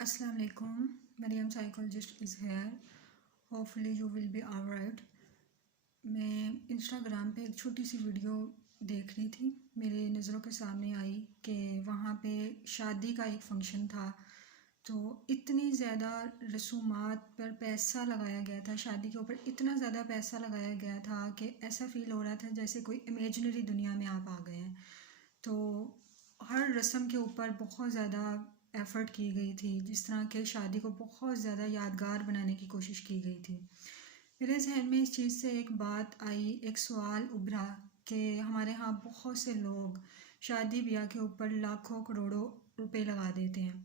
Assalamu alaikum. Mariam psychologist is here. Hopefully you will be alright. मैं Instagram पे एक छोटी सी वीडियो देख रही थी। मेरे नज़रों के सामने आई कि वहाँ पे शादी का एक फ़ंक्शन था। तो इतनी ज़्यादा रसूमात पर पैसा लगाया गया था, शादी के ऊपर इतना ज़्यादा पैसा लगाया गया था कि ऐसा फ़ील हो रहा था जैसे कोई इमेजिनरी दुनिया में आप आ गए हैं। तो हर रस्म के ऊपर बहुत ज़्यादा एफ़र्ट की गई थी, जिस तरह के शादी को बहुत ज़्यादा यादगार बनाने की कोशिश की गई थी। मेरे ज़हन में इस चीज़ से एक बात आई, एक सवाल उभरा कि हमारे यहाँ बहुत से लोग शादी ब्याह के ऊपर लाखों करोड़ों रुपए लगा देते हैं।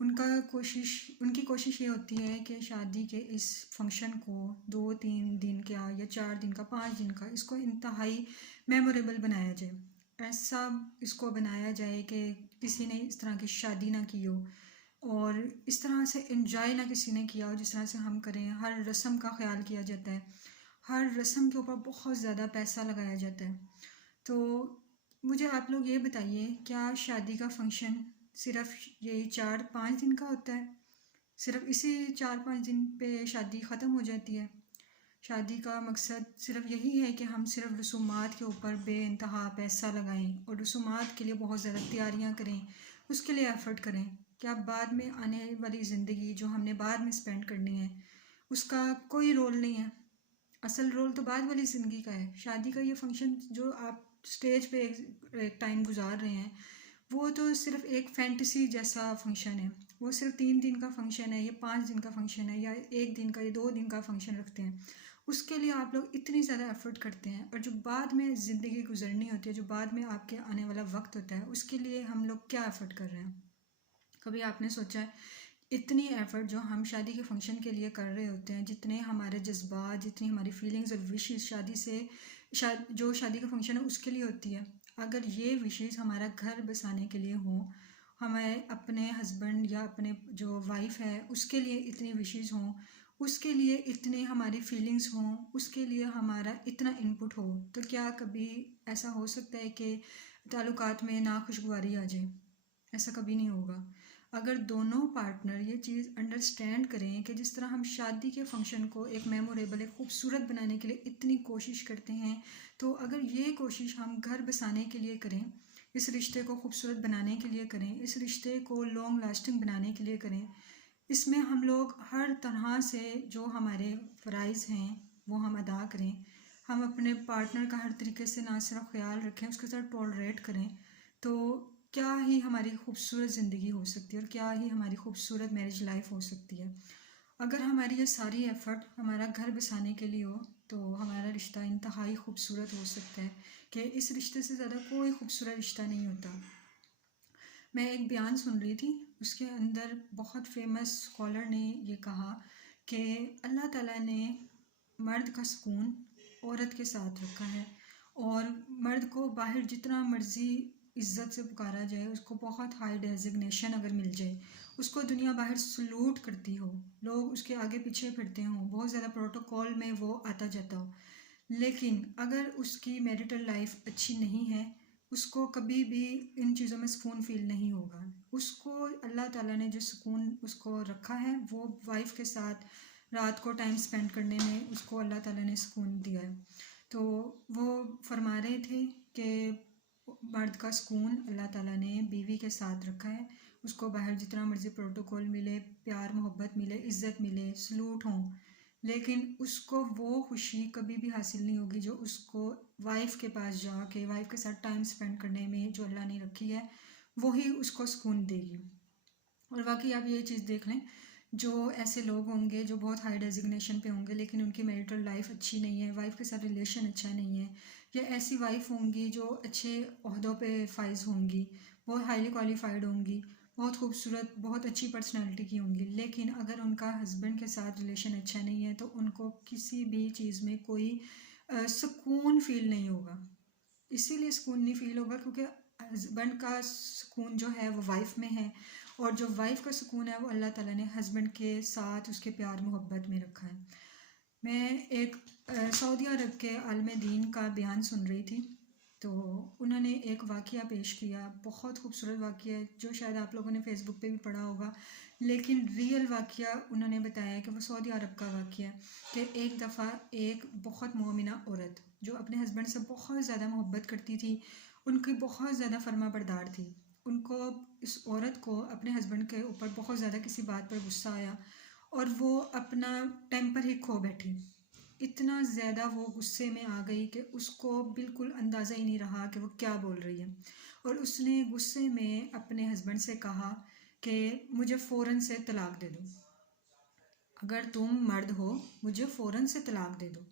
उनकी कोशिश ये होती है कि शादी के इस फंक्शन को 2-3 दिन का या 4 दिन का, 5 दिन का, इसको इंतहाई मेमोरेबल बनाया जाए। ऐसा इसको बनाया जाए कि किसी ने इस तरह की शादी ना की हो और इस तरह से एंजॉय ना किसी ने किया हो जिस तरह से हम करें। हर रस्म का ख्याल किया जाता है, हर रस्म के ऊपर बहुत ज़्यादा पैसा लगाया जाता है। तो मुझे आप लोग ये बताइए, क्या शादी का फंक्शन सिर्फ यही 4-5 दिन का होता है? सिर्फ इसी 4-5 दिन पे शादी ख़त्म हो जाती है? शादी का मकसद सिर्फ यही है कि हम सिर्फ रसूमात के ऊपर बेइंतहा पैसा लगाएं और रसूमात के लिए बहुत ज़्यादा तैयारियां करें, उसके लिए एफ़र्ट करें? क्या बाद में आने वाली ज़िंदगी जो हमने बाद में स्पेंड करनी है उसका कोई रोल नहीं है? असल रोल तो बाद वाली ज़िंदगी का है। शादी का ये फंक्शन जो आप स्टेज पे एक टाइम गुजार रहे हैं, वो तो सिर्फ एक फैंटेसी जैसा फंक्शन है। वो सिर्फ 3 दिन का फंक्शन है, या 5 दिन का फंक्शन है, या 1 दिन का या 2 दिन का फंक्शन रखते हैं। उसके लिए आप लोग इतनी ज़्यादा एफ़र्ट करते हैं, और जो बाद में ज़िंदगी गुजरनी होती है, जो बाद में आपके आने वाला वक्त होता है, उसके लिए हम लोग क्या एफ़र्ट कर रहे हैं? कभी आपने सोचा है इतनी एफ़र्ट जो हम शादी के फंक्शन के लिए कर रहे होते हैं, जितने हमारे जज्बात, जितनी हमारी फीलिंग्स और विशेज़ शादी से जो शादी का फंक्शन है उसके लिए होती है, अगर ये विशेज़ हमारा घर बसाने के लिए हों, हमें अपने हस्बैंड या अपने जो वाइफ है उसके लिए इतनी विशेज़ हों, उसके लिए इतनी हमारी फीलिंग्स हों, उसके लिए हमारा इतना इनपुट हो, तो क्या कभी ऐसा हो सकता है कि ताल्लुकात में नाखुशगवारी आ जाए? ऐसा कभी नहीं होगा। अगर दोनों पार्टनर ये चीज़ अंडरस्टैंड करें कि जिस तरह हम शादी के फंक्शन को एक मेमोरेबल, एक खूबसूरत बनाने के लिए इतनी कोशिश करते हैं, तो अगर ये कोशिश हम घर बसाने के लिए करें, इस रिश्ते को खूबसूरत बनाने के लिए करें, इस रिश्ते को लॉन्ग लास्टिंग बनाने के लिए करें, इसमें हम लोग हर तरह से जो हमारे फ़राइज़ हैं वो हम अदा करें, हम अपने पार्टनर का हर तरीके से ना सिर्फ ख्याल रखें, उसके साथ टॉलरेट करें, तो क्या ही हमारी खूबसूरत ज़िंदगी हो सकती है और क्या ही हमारी खूबसूरत मैरिज लाइफ हो सकती है। अगर हमारी ये सारी एफ़र्ट हमारा घर बसाने के लिए हो, तो हमारा रिश्ता इंतहाई खूबसूरत हो सकता है कि इस रिश्ते से ज़्यादा कोई खूबसूरत रिश्ता नहीं होता। मैं एक बयान सुन रही थी, उसके अंदर बहुत फेमस स्कॉलर ने ये कहा कि अल्लाह ताला ने मर्द का सुकून औरत के साथ रखा है, और मर्द को बाहर जितना मर्ज़ी इज़्ज़त से पुकारा जाए, उसको बहुत हाई डेजिग्नेशन अगर मिल जाए, उसको दुनिया बाहर सलूट करती हो, लोग उसके आगे पीछे फिरते हों, बहुत ज़्यादा प्रोटोकॉल में वो आता जाता हो, लेकिन अगर उसकी मैरिटल लाइफ अच्छी नहीं है, उसको कभी भी इन चीज़ों में सुकून फ़ील नहीं होगा। उसको अल्लाह ताला ने जो सुकून उसको रखा है, वो वाइफ़ के साथ रात को टाइम स्पेंड करने में उसको अल्लाह ताला ने सुकून दिया है। तो वो फरमा रहे थे कि मर्द का सुकून अल्लाह ताला ने बीवी के साथ रखा है, उसको बाहर जितना मर्ज़ी प्रोटोकॉल मिले, प्यार मोहब्बत मिले, इज़्ज़त मिले, सलूट हों, लेकिन उसको वो खुशी कभी भी हासिल नहीं होगी जो उसको वाइफ़ के पास जाके वाइफ़ के साथ टाइम स्पेंड करने में जो अल्लाह ने रखी है, वही उसको सुकून देगी। और वाकई आप ये चीज़ देख लें, जो ऐसे लोग होंगे जो बहुत हाई डेजिग्नेशन पे होंगे लेकिन उनकी मैरिटल लाइफ अच्छी नहीं है, वाइफ़ के साथ रिलेशन अच्छा नहीं है, या ऐसी वाइफ़ होंगी जो अच्छे ओहदों पे फाइज़ होंगी, बहुत हाईली क्वालिफाइड होंगी, बहुत खूबसूरत, बहुत अच्छी पर्सनैलिटी की होंगी, लेकिन अगर उनका हस्बैंड के साथ रिलेशन अच्छा नहीं है तो उनको किसी भी चीज़ में कोई सुकून फ़ील नहीं होगा। इसीलिए सुकून नहीं फ़ील होगा क्योंकि हस्बैंड का सुकून जो है वो वाइफ़ में है, और जो वाइफ़ का सुकून है वो अल्लाह ताला ने हस्बैंड के साथ उसके प्यार मोहब्बत में रखा है। मैं एक सऊदी अरब के आलिम दीन का बयान सुन रही थी। तो उन्होंने एक वाक़या पेश किया, बहुत खूबसूरत वाक़या है, जो शायद आप लोगों ने फ़ेसबुक पे भी पढ़ा होगा, लेकिन रियल वाक़या उन्होंने बताया कि वो सऊदी अरब का वाक़या है कि एक दफ़ा एक बहुत मोमिना औरत जो अपने हस्बैंड से बहुत ज़्यादा मोहब्बत करती थी, उनकी बहुत ज़्यादा फर्माबरदार थी। उनको इस औरत को अपने हस्बैंड के ऊपर बहुत ज़्यादा किसी बात पर गुस्सा आया और वो अपना टेम्पर ही खो बैठी। इतना ज़्यादा वो गुस्से में आ गई कि उसको बिल्कुल अंदाज़ा ही नहीं रहा कि वो क्या बोल रही है, और उसने गुस्से में अपने हस्बैंड से कहा कि मुझे फ़ौरन से तलाक दे दो, अगर तुम मर्द हो मुझे फ़ौरन से तलाक दे दो।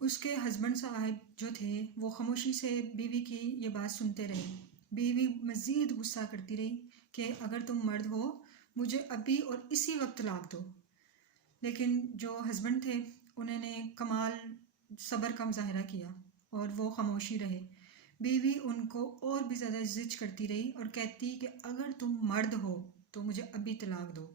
उसके हस्बैंड साहब जो थे वो खामोशी से बीवी की ये बात सुनते रहे। बीवी मज़ीद गुस्सा करती रही कि अगर तुम मर्द हो मुझे अभी और इसी वक्त तलाक दो। लेकिन जो हस्बैंड थे उन्होंने कमाल सब्र का मुजाहरा किया और वो खामोशी रहे। बीवी उनको और भी ज़्यादा ज़िद करती रही और कहती कि अगर तुम मर्द हो तो मुझे अभी तलाक दो।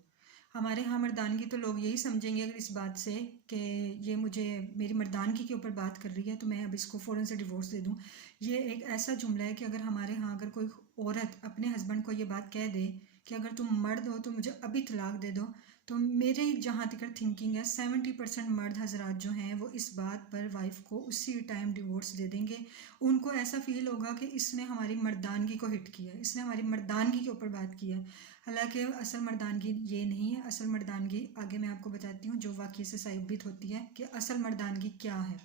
हमारे यहाँ मर्दानगी तो लोग यही समझेंगे अगर इस बात से कि ये मुझे मेरी मर्दानगी के ऊपर बात कर रही है तो मैं अब इसको फ़ौरन से डिवोर्स दे दूँ। ये एक ऐसा जुमला है कि अगर हमारे यहाँ अगर कोई औरत अपने हस्बैंड को ये बात कह दे कि अगर तुम मर्द हो तो मुझे अभी तलाक दे दो, तो मेरे जहाँ तक थिंकिंग है 70% मर्द हजरात जो हैं वो इस बात पर वाइफ को उसी टाइम डिवोर्स दे देंगे। उनको ऐसा फील होगा कि इसने हमारी मर्दानगी को हिट किया है, इसने हमारी मर्दानगी के ऊपर बात की है। हालांकि असल मर्दानगी ये नहीं है। असल मर्दानगी आगे मैं आपको बताती हूँ जो वाक़ये से साबित होती है कि असल मर्दानगी क्या है।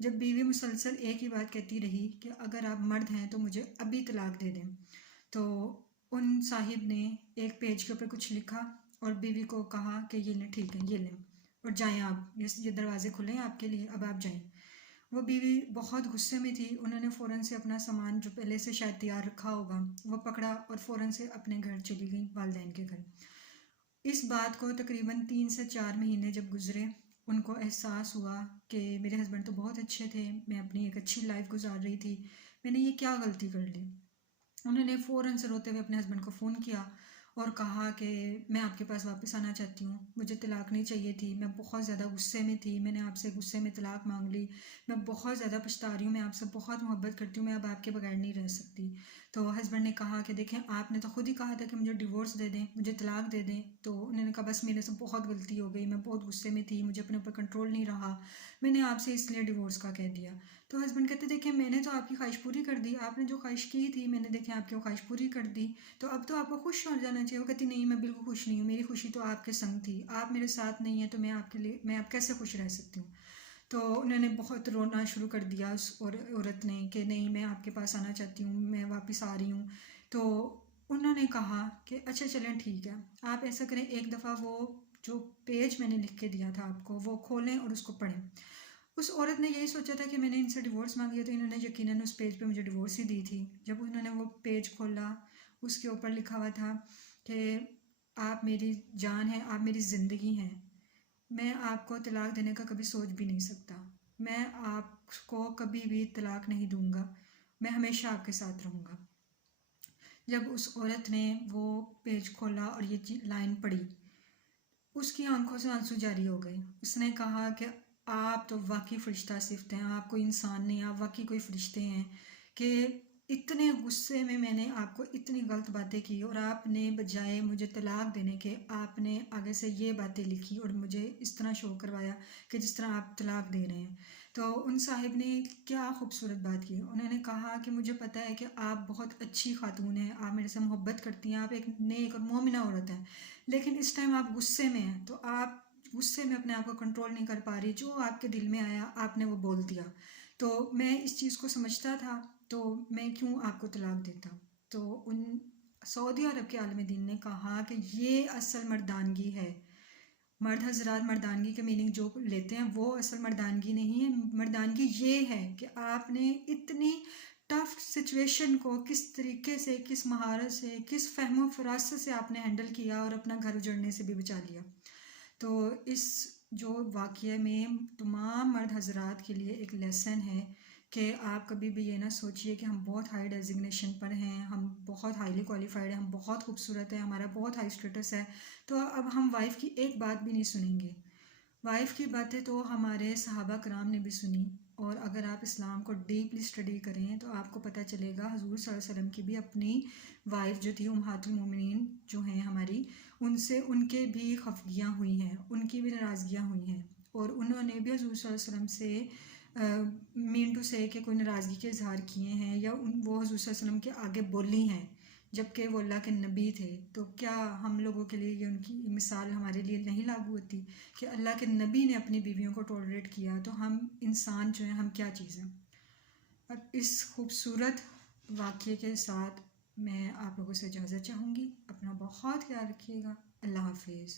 जब बीवी मुसलसल एक ही बात कहती रही कि अगर आप मर्द हैं तो मुझे अभी तलाक दे दें, तो उन साहिब ने एक पेज के ऊपर कुछ लिखा और बीवी को कहा कि ये लें, ठीक है ये लें और जाएं आप, ये दरवाज़े खुले हैं आपके लिए, अब आप जाएं। वो बीवी बहुत गुस्से में थी। उन्होंने फ़ौरन से अपना सामान जो पहले से शायद तैयार रखा होगा वो पकड़ा और फ़ौरन से अपने घर चली गई, वालदैन के घर। इस बात को तकरीबन 3 से 4 महीने जब गुजरे, उनको एहसास हुआ कि मेरे हस्बैंड तो बहुत अच्छे थे, मैं अपनी एक अच्छी लाइफ गुजार रही थी, मैंने ये क्या गलती कर ली। उन्होंने फ़ौरन से रोते हुए अपने हस्बैंड को फ़ोन किया और कहा कि मैं आपके पास वापस आना चाहती हूँ, मुझे तलाक नहीं चाहिए थी, मैं बहुत ज़्यादा गुस्से में थी, मैंने आपसे गुस्से में तलाक मांग ली, मैं बहुत ज़्यादा पछता रही हूँ, मैं आपसे बहुत मोहब्बत करती हूँ, मैं अब आपके बगैर नहीं रह सकती। तो हस्बैंड ने कहा कि देखें आपने तो खुद ही कहा था कि मुझे डिवोर्स दे दें, मुझे तलाक दे दें। तो उन्होंने कहा बस मेरे से बहुत गलती हो गई, मैं बहुत गुस्से में थी, मुझे अपने ऊपर कंट्रोल नहीं रहा, मैंने आपसे इसलिए डिवोर्स का कह दिया। तो हस्बैंड कहते देखें मैंने तो आपकी ख्वाहिश पूरी कर दी, आपने जो ख्वाहिश की थी मैंने देखें आपकी वो ख्वाहिश पूरी कर दी, तो अब तो आपको खुश हो जाना चाहिए। वो कहती नहीं मैं बिल्कुल खुश नहीं हूँ, मेरी खुशी तो आपके संग थी, आप मेरे साथ नहीं हैं तो मैं आपके लिए मैं आप कैसे खुश रह सकती हूँ। तो उन्होंने बहुत रोना शुरू कर दिया उस औरत ने कि नहीं मैं आपके पास आना चाहती हूँ, मैं वापस आ रही हूँ। तो उन्होंने कहा कि अच्छा चलें ठीक है, आप ऐसा करें एक दफ़ा वो जो पेज मैंने लिख के दिया था आपको वो खोलें और उसको पढ़ें। उस औरत ने यही सोचा था कि मैंने इनसे डिवोर्स मांग लिया तो इन्होंने यकीनन उस पेज पे मुझे डिवोर्स ही दी थी। जब उन्होंने वो पेज खोला उसके ऊपर लिखा हुआ था कि आप मेरी जान हैं, आप मेरी ज़िंदगी हैं, मैं आपको तलाक देने का कभी सोच भी नहीं सकता, मैं आपको कभी भी तलाक नहीं दूंगा, मैं हमेशा आपके साथ रहूँगा। जब उस औरत ने वो पेज खोला और ये लाइन पढ़ी, उसकी आंखों से आंसू जारी हो गए। उसने कहा कि आप तो वाकई फ़रिश्ता सिफ्त हैं, आप कोई इंसान नहीं, आप वाकई कोई फ़रिश्ते हैं कि इतने गुस्से में मैंने आपको इतनी गलत बातें की और आपने बजाय मुझे तलाक देने के आपने आगे से ये बातें लिखी और मुझे इस तरह शो करवाया कि जिस तरह आप तलाक दे रहे हैं। तो उन साहिब ने क्या खूबसूरत बात की, उन्होंने कहा कि मुझे पता है कि आप बहुत अच्छी खातून हैं, आप मेरे से मोहब्बत करती हैं, आप एक नेक और मोमिना औरत हैं, लेकिन इस टाइम आप गुस्से में हैं, तो आप गुस्से में अपने आप को कंट्रोल नहीं कर पा रही, जो आपके दिल में आया आपने वो बोल दिया। तो मैं इस चीज़ को समझता था तो मैं क्यों आपको तलाक देता। तो उन सऊदी अरब के आलिम दीन ने कहा कि ये असल मर्दानगी है। मर्द हजरात मर्दानगी के मीनिंग जो लेते हैं वो असल मर्दानगी नहीं है। मर्दानगी ये है कि आपने इतनी टफ सिचुएशन को किस तरीके से, किस महारत से, किस फहमो फरासत से आपने हैंडल किया और अपना घर उजड़ने से भी बचा लिया। तो इस जो वाक़ये में तमाम मर्द हजरात के लिए एक लेसन है कि आप कभी भी ये ना सोचिए कि हम बहुत हाई डेजिग्नेशन पर हैं, हम बहुत हाईली क्वालिफाइड हैं, हम बहुत खूबसूरत हैं, हमारा बहुत हाई स्टेटस है, तो अब हम वाइफ़ की एक बात भी नहीं सुनेंगे। वाइफ़ की बातें तो हमारे सहाबा कराम ने भी सुनी, और अगर आप इस्लाम को डीपली स्टडी करें तो आपको पता चलेगा हुजूर सल्लल्लाहु अलैहि वसल्लम की भी अपनी वाइफ जो थी उम्महातुल मोमिनीन जो हैं हमारी, उनसे उनके भी खफगियाँ हुई हैं, उनकी भी नाराज़गियाँ हुई हैं और उन्होंने भी हुजूर सल्लल्लाहु अलैहि वसल्लम से मीन टू से कि कोई नाराज़गी के इजहार किए हैं या वो हुजूर सल्लल्लाहु अलैहि वसल्लम के आगे बोली हैं जबकि वो अल्लाह के नबी थे। तो क्या हम लोगों के लिए ये उनकी मिसाल हमारे लिए नहीं लागू होती कि अल्लाह के नबी ने अपनी बीवियों को टॉलरेट किया, तो हम इंसान जो हैं हम क्या चीज़ हैं। अब इस खूबसूरत वाक़ये के साथ मैं आप लोगों से इजाज़त चाहूँगी। अपना बहुत ख्याल रखिएगा। अल्लाह हाफिज़।